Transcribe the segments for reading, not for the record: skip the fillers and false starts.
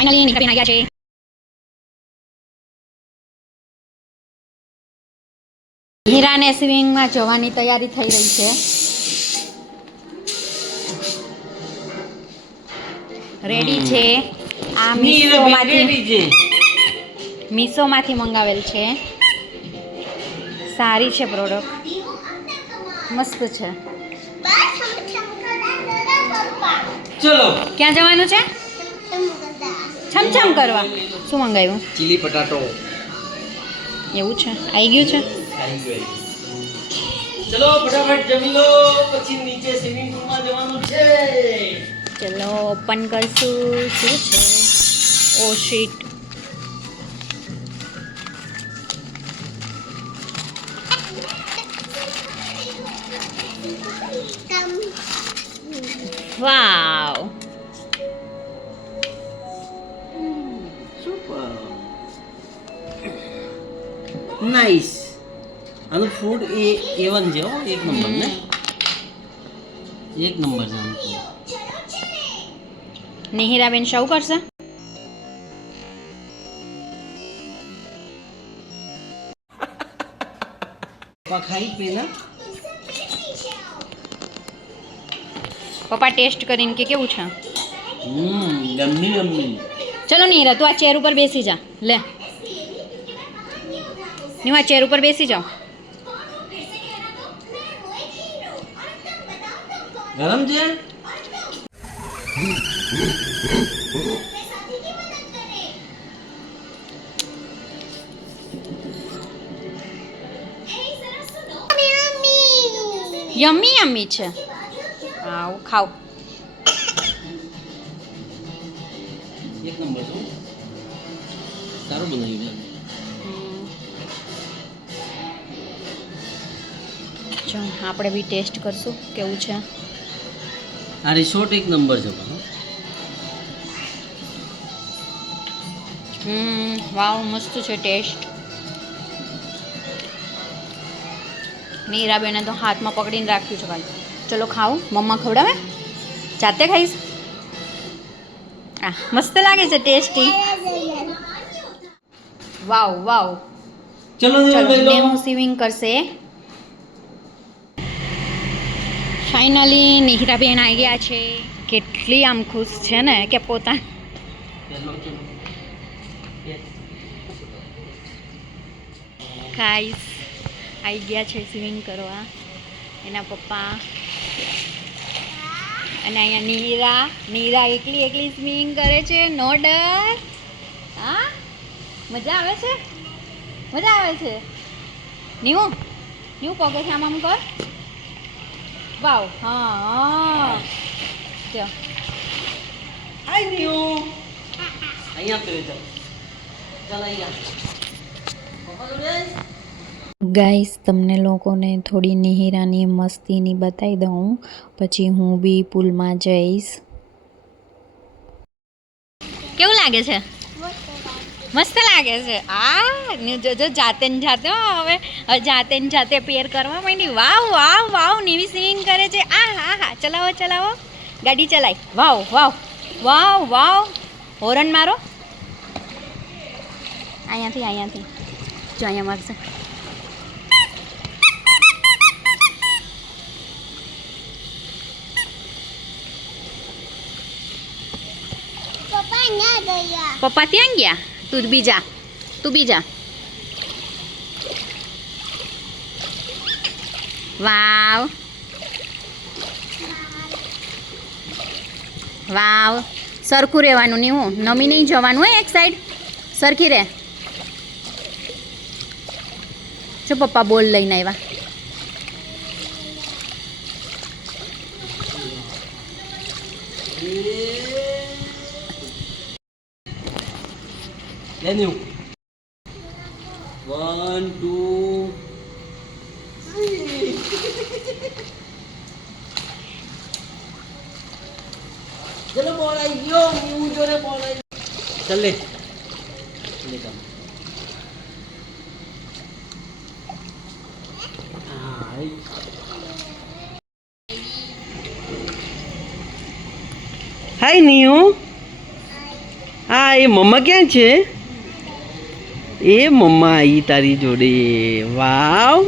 Finally નિકળીને આવ્યા છે. હીરાને સ્વિમિંગમાં જવાની તૈયારી થઈ રહી છે. રેડી છે. આ મીશોમાંથી મંગાવેલ છે. સારી છે પ્રોડક્ટ, મસ્ત છે. ચલો ક્યાં જવાનું છે? છમછમ કરવા. શું મંગાવ્યું? ચીલી પટાટો. એવું છે, આવી ગયું છે. ચલો ફટાફટ જમી લો, પછી નીચે સ્વિમિંગ પૂલમાં જવાનું છે. ચલો ઓપન કરશું. શું છે? ઓ શીટ. વાવ, સુપર નાઈસ. આનું ફૂડ A1 છે હો, એક નંબર ને, એક નંબર છે આનું food. નિહિરાબેન શૌ કરશે. ખાઈ પેલા પપ્પા ટેસ્ટ કરીને કે કેવું છે. ગમ્મી ગમ્મી. ચલો નિહિરા, તું આ ચેર ઉપર બેસી જા. લે હું આ ચેર ઉપર બેસી જાઉં. ગરમ છે. યમ્મી યમ્મી છે. આવ ખાવ. એક નંબર છે, સારું બનાવ્યું છે. ચાલ આપણે બી ટેસ્ટ કરશું કેવું છે. આ રિસોર્ટ એક નંબર છે. વાવ, મસ્ત છે ટેસ્ટ. નીરાબેને તો હાથમાં પકડીને રાખ્યું છે ભાઈ. ચલો ખાઓ. મમ્મા ખવડાવે? જાતે ખાઈશ. આ મસ્ત લાગે છે, ટેસ્ટી. વાવ વાવ. ચલો ચલો હું સ્વિમિંગ કરશે. ફાઇનલી નિહિરાબેન આવી ગયા છે. કેટલી આમ ખુશ છે ને કે પોતા ગાઈસ આવી ગયા છે સ્વિમિંગ કરવા એના પપ્પા. અને અહીંયા નીરા એકલી એકલી સ્વિમિંગ કરે છે. નો ડર. હા, મજા આવે છે, મજા આવે છે. નીવું પગે છે આમ કર. વાવ. હા જો આઈ નીઓ અહીંયા કરે ચાલ ચાલ અહીંયા. ગાઈસ, તમને લોકોને થોડી નિહિરાની મસ્તીની બતાવી દઉં, પછી હું બી પૂલમાં જઈશ. કેવું લાગે છે? મસ્ત લાગે છે. જોજો જાતે ને જાતે. હવે જાતે ને જાતે પેર કરવા માંડી. વાવ વાવ વાવ. નીવી સ્વિમિંગ કરે છે. હા, ચલાવો ચલાવો, ગાડી ચલાય. વાવ વાવ વાવ વાવ. હોરન મારો. અહીંયાથી જો અહીંયા મારશે. પપ્પા ત્યાં ગયા. તું બી જા. વાવ વાવ. સરખું રહેવાનું નહીં, હું નમી નહીં જવાનું હોય. એક સાઈડ સરખી રહે. જો પપ્પા બોલ લઈને આવ્યા. Then you 1 2 3 ચલો બોલ આવી ગયો. હું જોડે બોલ આવી. ચાલ લે કામ. હાય નિયુ. હા એ મમ્મા ક્યાં છે? એ મમ્મા આવી તારી જોડે. વાવ.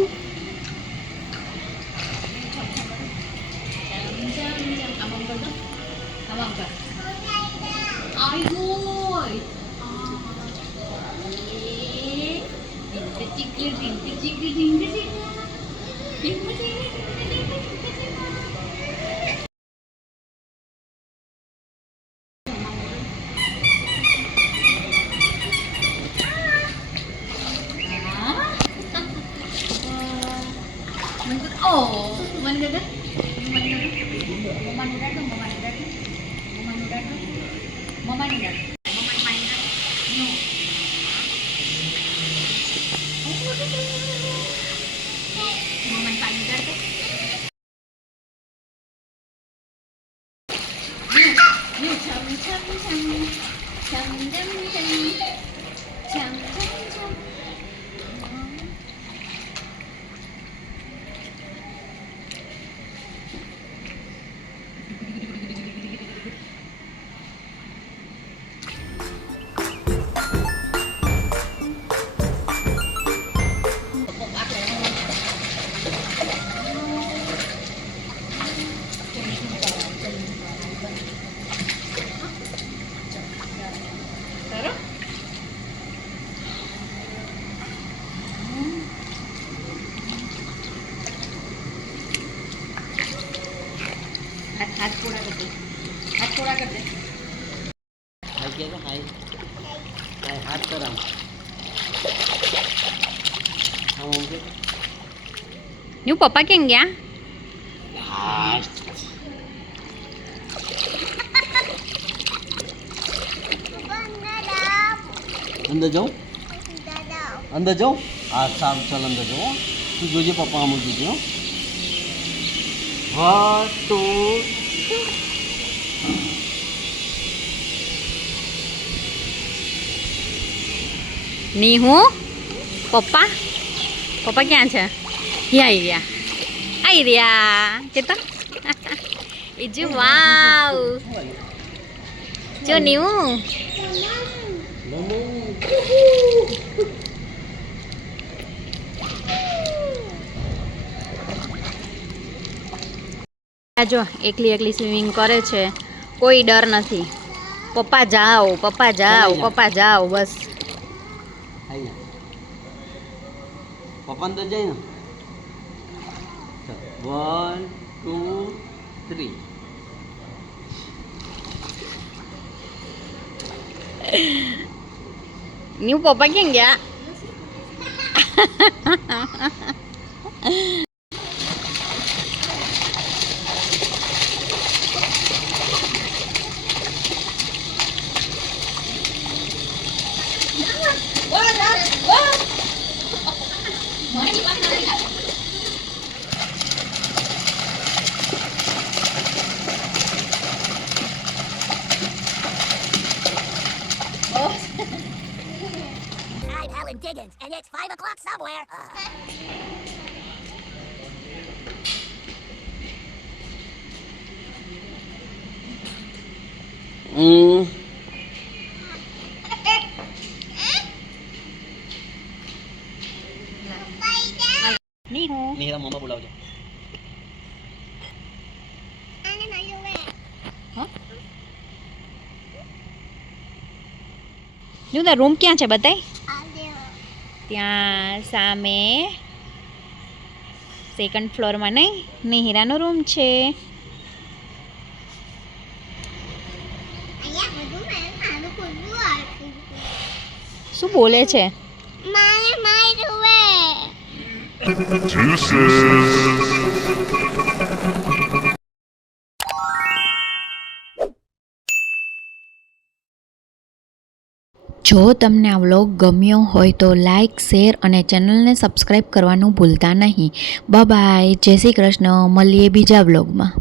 हाथ पूरा कर दे, हाथ पूरा कर दे. હાય કે હાય. હાય હાથ કર આમ. આમ કે ન્યુ પપ્પા કેમ ગયા? હાથ. અંદર જાઉં? અંદર જાઉં? હા સામ ચાલ અંદર જાઉં હો. તું જોજે પપ્પા આમ જોજે હો. 1 2 નીહુ પપ્પા પપ્પા ક્યાં છે? યા આવી રહ્યા કેતા એ જો વાવ જો નીહુ આ જો એકલી એકલી સ્વિમિંગ કરે છે, કોઈ ડર નથી. પપ્પા જાઓ પપ્પા જાઓ પપ્પા જાઓ બસ. પપ્પા અંદર જાય ને. 1 2 3 ન્યુ પપ્પા કેમ ગયા? I'm Helen Diggins, and it's 5 o'clock somewhere. નીહુ નીરા મમ્મા બોલાવજો. ન્યુ તાર રૂમ ક્યાં છે બતાય? ત્યાં સામે સેકન્ડ ફ્લોરમાં નહીં નિહિરાનો રૂમ છે. શું બોલે છે? જો તમને આ વ્લોગ ગમ્યો હોય તો લાઈક શેર અને ચેનલને સબસ્ક્રાઈબ કરવાનું ભૂલતા નહીં. બાય જય શ્રી કૃષ્ણ. મળીએ બીજા વ્લોગમાં.